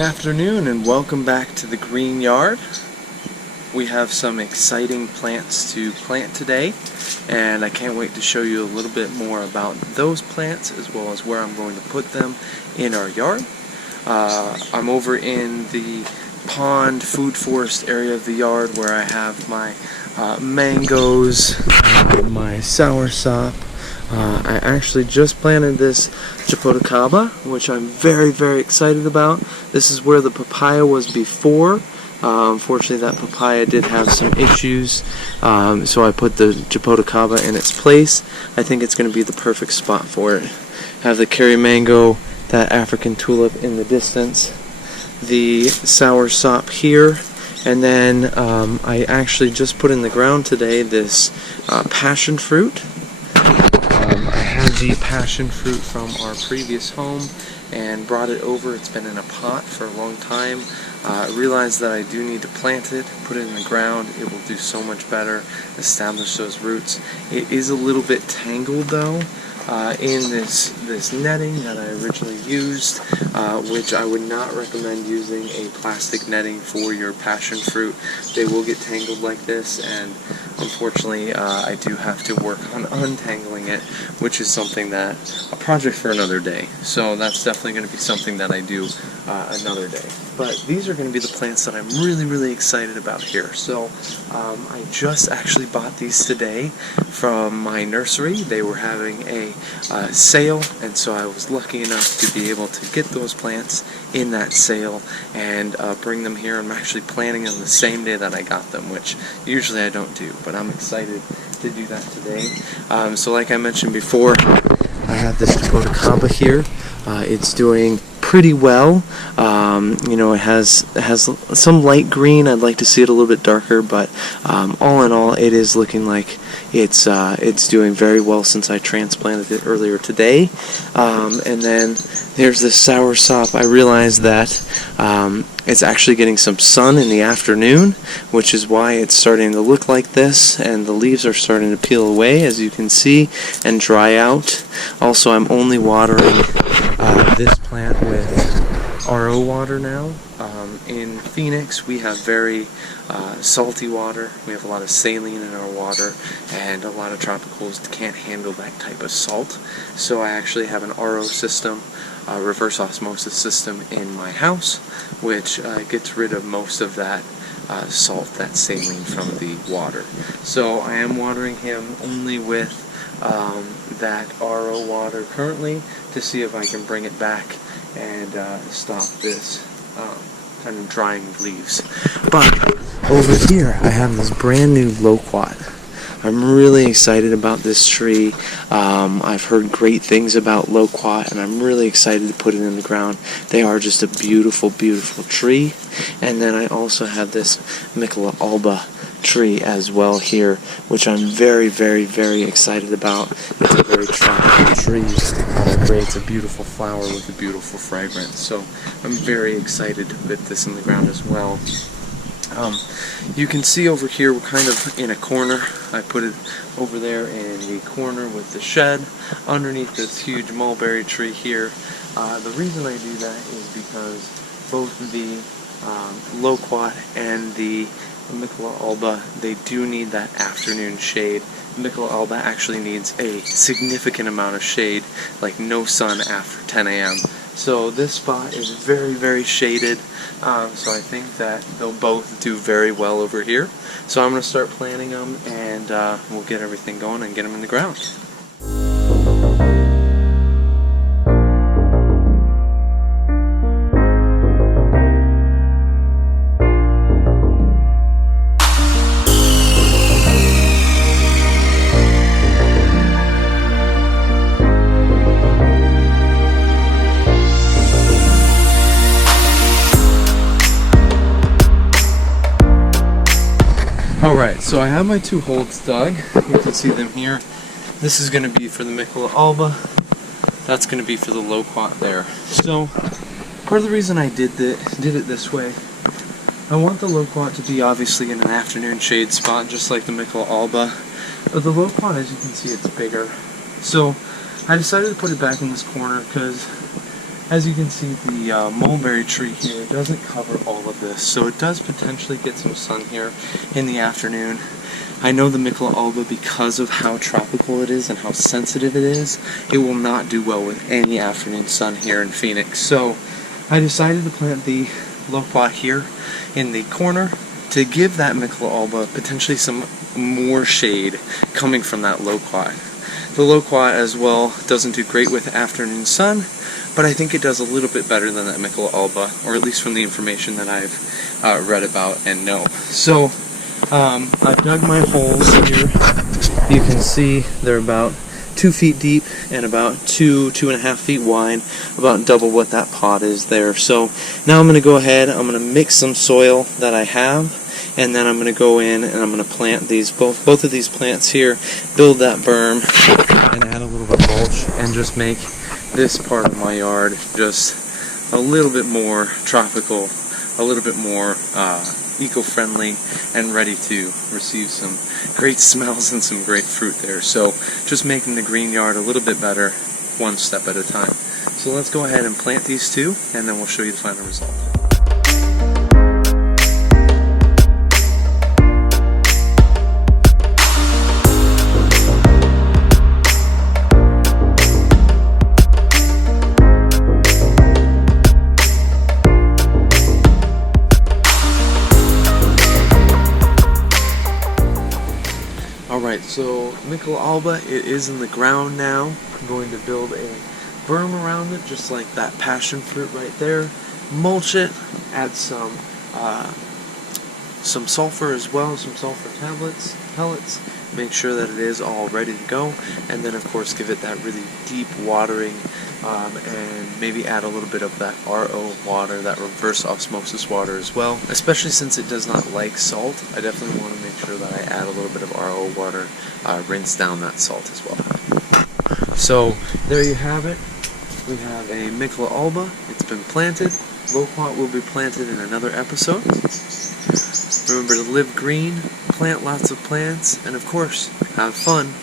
afternoon and welcome back to the green yard. We have some exciting plants to plant today, and I can't wait to show you a little bit more about those plants as well as where I'm going to put them in our yard. I'm over in the pond food forest area of the yard where I have my mangoes, my soursop. I actually just planted this Mikala, which I'm very excited about. This is where the papaya was before. Unfortunately, that papaya did have some issues, so I put the Mikala in its place. I think it's going to be the perfect spot for it. Have the curry mango, that African tulip in the distance, the soursop here, and then I actually just put in the ground today this passion fruit. I had the passion fruit from our previous home and brought it over. It's been in a pot for a long time. I realized that I do need to plant it, put it in the ground. It will do so much better, establish those roots. It is a little bit tangled though in this netting that I originally used, which I would not recommend using a plastic netting for your passion fruit. They will get tangled like this, and unfortunately I do have to work on untangling it, which is something that a project for another day. So that's definitely going to be something that I do another day. But these are going to be the plants that I'm really excited about here. So I just actually bought these today from my nursery. They were having a sale, and so I was lucky enough to be able to get those plants in that sale and bring them here. I'm actually planting them the same day that I got them, which usually I don't do, but I'm excited to do that today. So like I mentioned before, I have this Mikala here. It's doing pretty well. You know, it has some light green. I'd like to see it a little bit darker, but all in all, it is looking like it's doing very well since I transplanted it earlier today. And then there's this soursop. I realized that it's actually getting some sun in the afternoon, which is why it's starting to look like this, and the leaves are starting to peel away, as you can see, and dry out. Also, I'm only watering this plant with RO water now. In Phoenix, we have very salty water. We have a lot of saline in our water, and a lot of tropicals can't handle that type of salt. So I actually have an RO system, a reverse osmosis system in my house, which gets rid of most of that salt, that saline from the water. So I am watering him only with that RO water currently to see if I can bring it back and stop this kind of drying of leaves. But over here I have this brand new loquat. I'm really excited about this tree. I've heard great things about loquat, and I'm really excited to put it in the ground. They are just a beautiful tree. And then I also have this Mikala Alba tree as well here, which I'm very excited about. It's a very tropical tree that creates a beautiful flower with a beautiful fragrance. So I'm very excited to put this in the ground as well. You can see over here we're kind of in a corner. I put it over there in the corner with the shed underneath this huge mulberry tree here. The reason I do that is because both the loquat and the Mikala Alba, they do need that afternoon shade. Mikala Alba actually needs a significant amount of shade, like no sun after 10 a.m. So this spot is very shaded, so I think that they'll both do very well over here. So I'm going to start planting them, and we'll get everything going and get them in the ground. Alright, so I have my two holes dug. You can see them here. This is going to be for the Mikala Alba. That's going to be for the loquat there. So, part of the reason I did it this way, I want the loquat to be obviously in an afternoon shade spot, just like the Mikala Alba. But the loquat, as you can see, it's bigger. So, I decided to put it back in this corner because As you can see, the mulberry tree here doesn't cover all of this, so it does potentially get some sun here in the afternoon. I know the Mikala Alba, because of how tropical it is and how sensitive it is, it will not do well with any afternoon sun here in Phoenix. So I decided to plant the loquat here in the corner to give that Mikala Alba potentially some more shade coming from that loquat. The loquat as well doesn't do great with afternoon sun, but I think it does a little bit better than that Mikala Alba, or at least from the information that I've read about and know. So I've dug my holes here. You can see they're about 2 feet deep and about 2.5 feet wide, about double what that pot is there. So now I'm going to go ahead, I'm going to mix some soil that I have, and then I'm going to go in and I'm going to plant these, both of these plants here, build that berm, and add a little bit of mulch, and just make this part of my yard just a little bit more tropical, a little bit more eco-friendly, and ready to receive some great smells and some great fruit there. So just making the green yard a little bit better, one step at a time. So let's go ahead and plant these two, and then we'll show you the final result. Alright, so Mikala Alba, it is in the ground now. I'm going to build a berm around it, just like that passion fruit right there. Mulch it, add some sulfur as well, some sulfur pellets. Make sure that it is all ready to go, and then of course give it that really deep watering, and maybe add a little bit of that RO water, that reverse osmosis water as well. Especially since it does not like salt, I definitely want to make sure that I add a little bit of RO water, rinse down that salt as well. So there you have it. We have a Mikala Alba. It's been planted. Loquat will be planted in another episode. Remember to live green, plant lots of plants, and of course, have fun.